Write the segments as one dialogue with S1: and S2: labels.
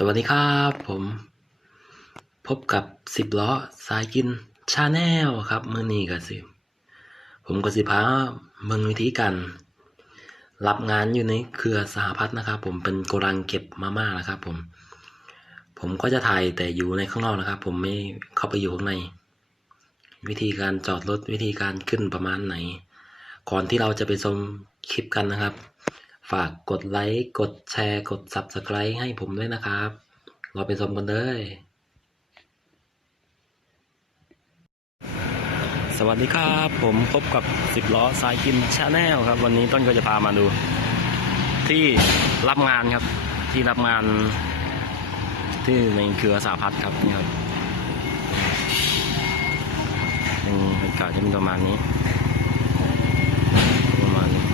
S1: สวัสดีครับผม พบกับสิบล้อสายกินชาแนลครับมื่อนี้ก็สิ ผมก็สิพาเมืองวิธีการรับงานอยู่ในเครือสหพัฒน์นะครับ ผมเป็นโกดังเก็บมาม่านะครับผม ผมก็จะถ่ายแต่อยู่ในข้างนอกนะครับ ผมไม่เข้าไปอยู่ข้างใน วิธีการจอดรถวิธีการขึ้นประมาณไหน ก่อนที่เราจะไปชมคลิปกันนะครับ ฝากกดไลค์กดแชร์กด Subscribe ให้ผมด้วยนะครับเราไปชมกันเลย สวัสดีครับผมพบกับ10ล้อสายกินชาแนลครับ วันนี้ต้นก็จะพามาดู ที่รับงานครับที่รับงานที่ในเครือสาพัฒครับนี่ครับเป็นบรรยากาศจะเป็นประมาณนี้ ประมาณนี้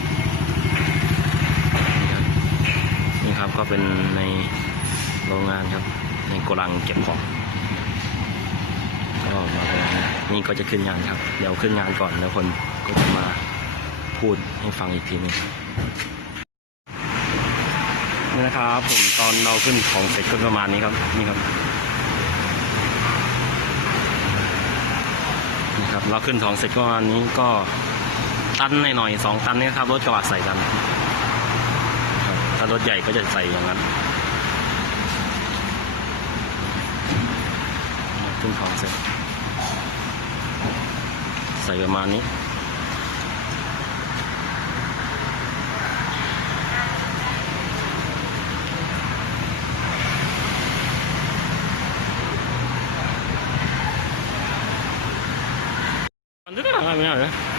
S1: นี่ครับ ก็เป็นในโรงงานครับ ในโกดังเก็บของก็มาประมาณนี้นี่ก็จะขึ้นงานครับ เดี๋ยวขึ้นงานก่อนแล้วคนก็จะมาพูดให้ฟังอีกทีหนึงนี่นะครับผมตอนเราขึ้นของเสร็จก็ประมาณนี้ครับนี่ครับนี่ครับเราขึ้นของเสร็จก็ประมาณนี้ก็ตันหน่อยๆสองตันนี่ครับรถกระบะใส่กัน ถ้ารถใหญ่ก็จะใส่อย่างนั้นขึ้นของเสร็จใส่ประมาณนี้มันจะได้อะไรไม่ได้เลย